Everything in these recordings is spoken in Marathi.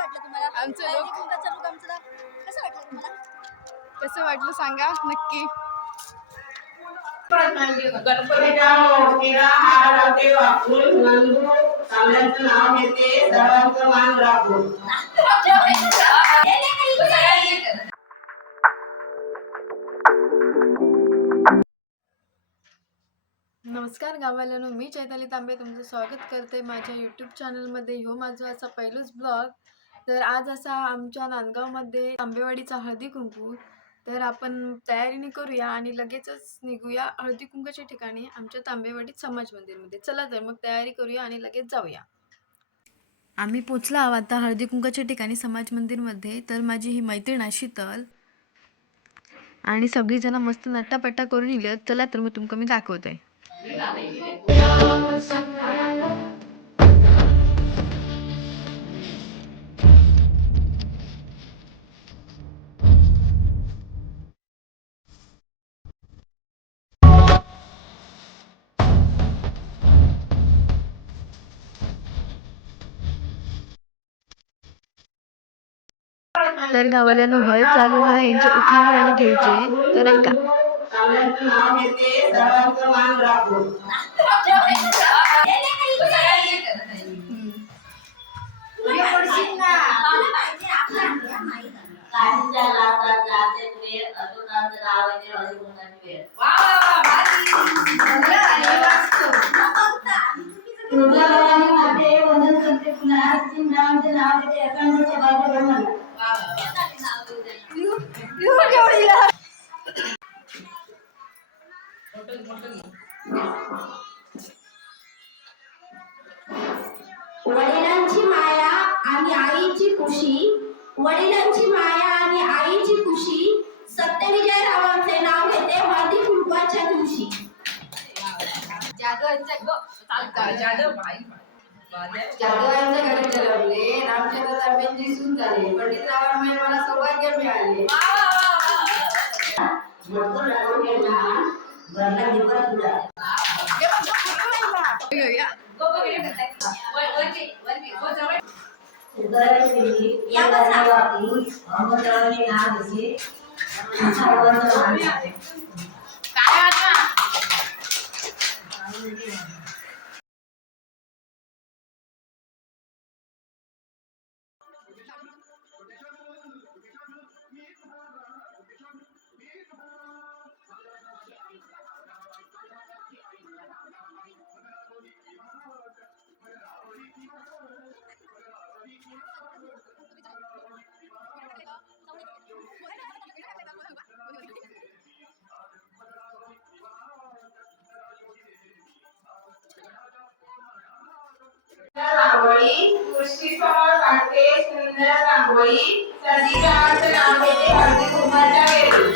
वाटलं तुम्हाला? आमचं हळदी लोक कुंकाचं लूक आमचं कसं वाटलं तुम्हाला? कसं वाटलं सांगा नक्की. गणपतीच्या मूर्तीला हार लावते वापरून नंदू तांब्याचं नाव घेते सर्वांचं मान राखून. नमस्कार गावाल्यानो, मी चैताली तांबे तुमचं स्वागत करते माझ्या यूट्यूब चॅनलमध्ये. ह्यो माझा असा पहिलाच ब्लॉग. तर आज असा आमच्या नांदगावमध्ये तांबेवाडीचा हळदी कुंकू. तर आपण तयारीने करूया आणि लगेचच निघूया हळदी कुंकाच्या ठिकाणी आमच्या तांबेवाडीत समाज मंदिरमध्ये. चला तर मग तयारी करूया आणि लगेच जाऊया. आम्ही पोचलो आहोत आता हळदी कुंकाच्या ठिकाणी समाज मंदिरमध्ये. तर माझी ही मैत्रीण आहे शीतल आणि सगळीजण मस्त नट्टापट्टा करून इले. चला तर मग तुमका मी दाखवते. तर गावाल्यानं हळद चालू आहे, यांचे उखाणे आणि घ्यायचे. तर ऐका. तांब्याचं नाव घेते सर्वांचं मान राखून. काहींच्या लाटात जाते प्रेर अशोकांचं नाव येते हळदी कुंकाची वेळ. मध्ये वंदन करते पुन्हा नावाचे नाव येते अखंड सभाचे ब्रह्मन. वडिलांची माया आणि आईची खुशी, वडिलांची माया आणि आईची खुशी, सत्यविजय रावांचे नाव घेते हळदी कुंकवाच्या दिवशी. जाधवांच्या घरी जन्मले, रामचंद्र तांबेंची सून झाली, पंडितरावांमुळे मला सौभाग्य मिळाले. मटकर लागवड लहान घरला दीपक तुला. उदराची पिढी या वापरून अमृताचे नाव घेते सर्वांचं मान राखते. रांगोळी दृष्टीसमोर काढते सुंदर रांगोळी, सदी गावाचं नाव घेते हळदी कुंकवाच्या वेळी.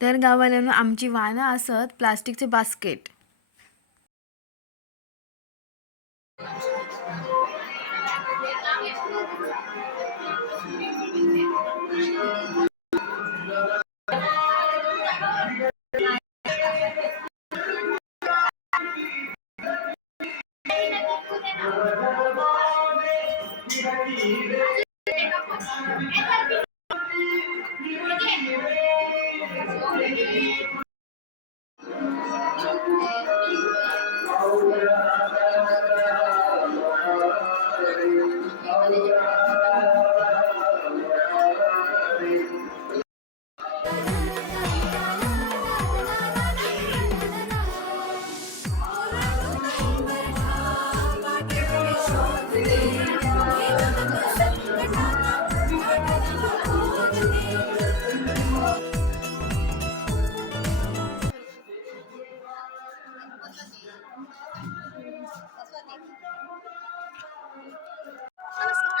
तर गावाल्यानं आमची वाहनं असत प्लास्टिकचे बास्केट.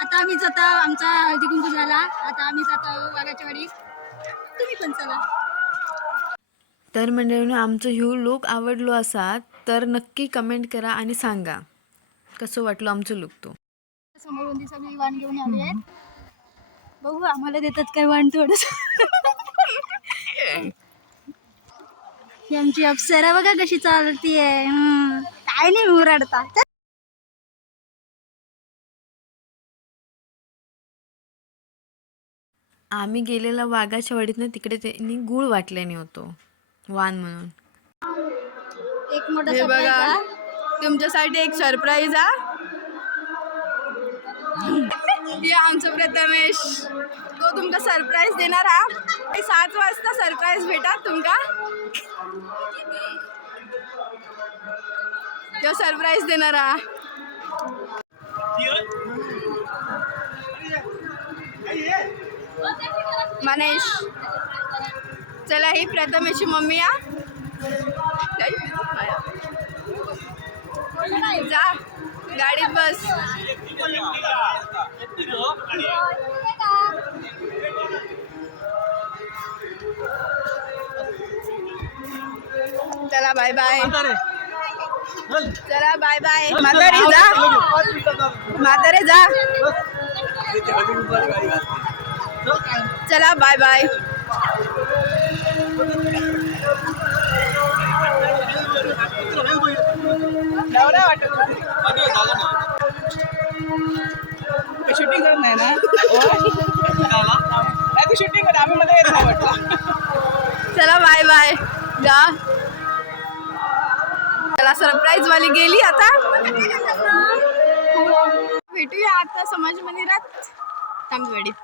आता आम्ही जाता आमचा हळदी कुंकू झाला. आता आम्ही जातो वाघाच्या वाडीत. तुम्ही पण चला. तर मंडळींनो आमचं ह्यो लूक आवडलो असा तर नक्की कमेंट करा आणि सांगा कसं वाटलं आमचं लूक तो. समोरून ती सगळी वाण घेऊन आली आहेत. बघू आम्हाला देतात काय वाण थोडस. ही आमची अप्सरा बघा कशी चालतीये. काय नाही उरडता. आम्ही गेलेला वाघाच्या वाडीतनं तिकडे त्यांनी गुळ वाटल्याने होतो वाण म्हणून. एक मोठा हे surprise बघा हा. तुमच्यासाठी एक सरप्राईज हा. हे आमचं प्रथमेश तो तुमका सरप्राईज देणार हा. 7 वाजता सरप्राईज भेटा तुमका. तो सरप्राईज देणार हा. मनेश चला ही प्रथमेशची मम्मी हा. जा गाडीत बस. चला बाय बाय. चला बाय बाय. म्हातारे जा. म्हातारे जा. चला बाय बाय. शूटिंग करत नाही ना शूटिंग कर आम्ही मध्ये येत नाही वाटलं. चला बाय बाय. जा. चला सरप्राईज वाली गेली आता. भेटूया आता समाज मंदिरात तांबेवाडीत.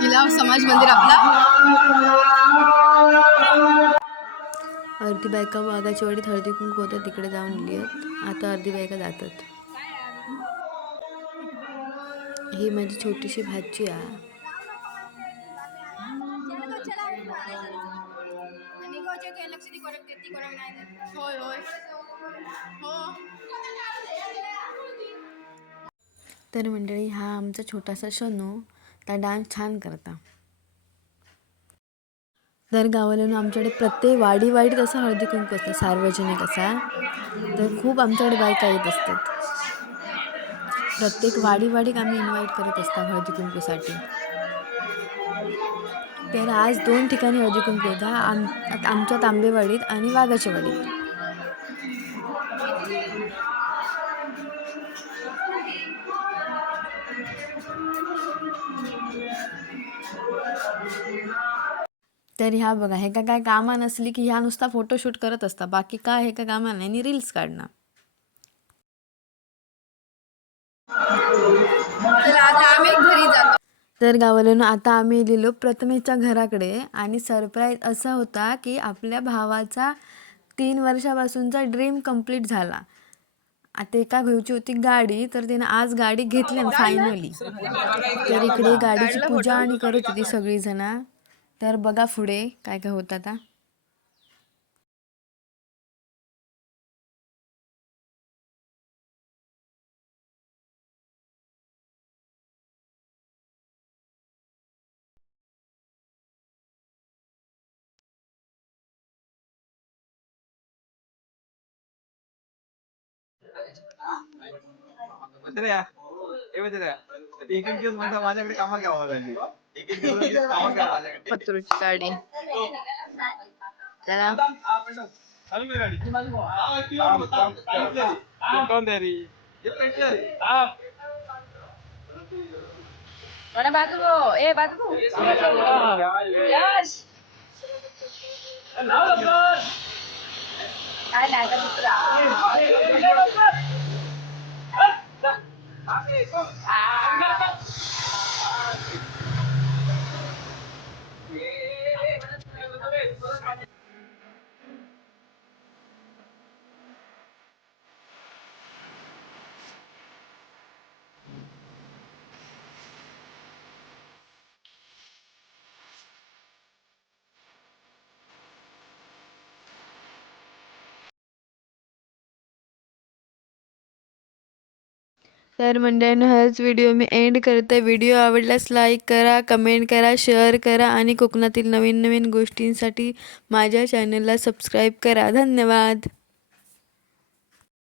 तिला समाज मंदिर आपला. अर्धी बायका वाघाच्या वाडीत हळदी कुंकू होतं तिकडे जाऊन लिहित. आता अर्धी बायका जातात. ही माझी छोटीशी भाची आहे. होय होय हो. तर मंडळी हा आमचा छोटासा शनू त्या डान्स छान करता. तर गावाला आमच्याकडे प्रत्येक वाडीत असा हळदी कुंकू असतं सार्वजनिक असा. तर खूप आमच्याकडे बायका येत असतात. प्रत्येक वाडीत आम्ही इन्व्हाइट करत असतो हळदी कुंकूसाठी. तर आज 2 ठिकाणी हळदी कुंकू होता. आमच्या तांबेवाडीत आणि वाघाच्या वाडीत. तर ह्या बघा हे काय कामा नसली की ह्या नुसता फोटोशूट करत असता. बाकी काय हे का कामा नाही आणि रील्स काढणार. चला आता आम्ही घरी जातो. तर गावाला आता आम्ही गेलेलो प्रथमेशच्या घराकडे आणि सरप्राईज असा होता की आपल्या भावाचा 3 वर्षापासूनचा ड्रीम कंप्लीट झाला. आता एका घ्यायची होती गाडी तर त्यानं आज गाडी घेतली फायनली. तर इकडे गाडीची पूजा आणि करत होती सगळी जण. तर बघा पुढे काय काय होतं आता. एक दिवस माझ्याकडे कामाला घ्यावं लागेल. एक दिवस कामाला घ्यावं माझ्याकडे. पत्रूची गाडी. चला तर मंडळींनो हाच व्हिडिओ मी एंड करते. व्हिडिओ आवडल्यास लाईक करा, कमेंट करा, शेअर करा आणि कोकणातील नवीन नवीन गोष्टींसाठी माझ्या चॅनलला सबस्क्राईब करा. धन्यवाद.